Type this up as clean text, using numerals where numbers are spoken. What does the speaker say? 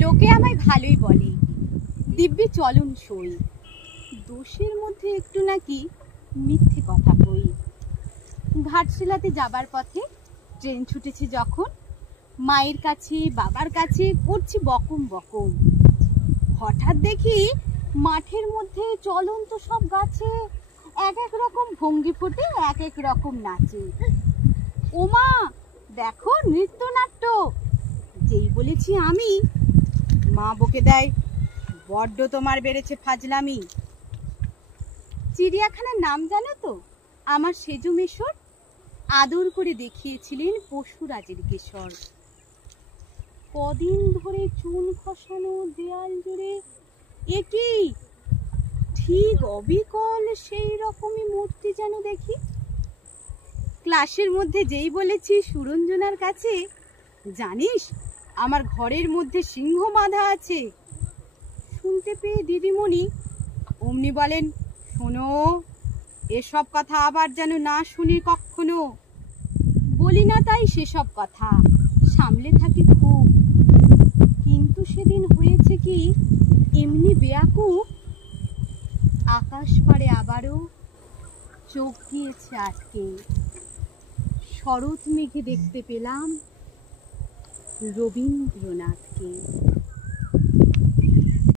লোকে আমায় ভালোই বলে, দিব্যি চলন সই। দোষের মধ্যে একটু নাকি মিথ্যে কথা কই। ঘাটশিলাতে যাবার পথে ট্রেন ছুটেছে যখন, মায়ের কাছে বাবার কাছে করছি বকম বকম। হঠাৎ দেখি মাঠের মধ্যে চলন্ত সব গাছে এক এক রকম ভঙ্গি ফুটে এক এক রকম নাচে। ওমা দেখো নৃত্যনাট্য। যেই বলেছি আমি, মা বকে দেয়, বড্ড তোমার বেড়েছে ফাজলামি। চিড়িয়াখানার নাম জানো তো? আমার সেজু মেশর আদর করে দেখিয়েছিলেন পশুরাজের কেশর। কদিন ধরে চুন খসানো দেয়াল জুড়ে একই ঠিক অবিকল সেই রকমই মূর্তি যেন দেখি। ক্লাসের মধ্যে যেই বলেছি সুরঞ্জনার কাছে, জানিস আমার ঘরের মধ্যে সিংহ বাঁধা আছে, শুনতে পেয়ে দিদিমণি অমনি বলেন, শোনো এসব কথা আবার যেন না শুনি কখনো। বলি না তাই সেসব কথা, সামলে থাকি খুব। কিন্তু সেদিন হয়েছে কি এমনি বেয়াকুব, আকাশ পাড়ে আবারও চোখ গিয়েছে আটকে। শরৎ মেঘে দেখতে পেলাম রবীন্দ্রনাথকে।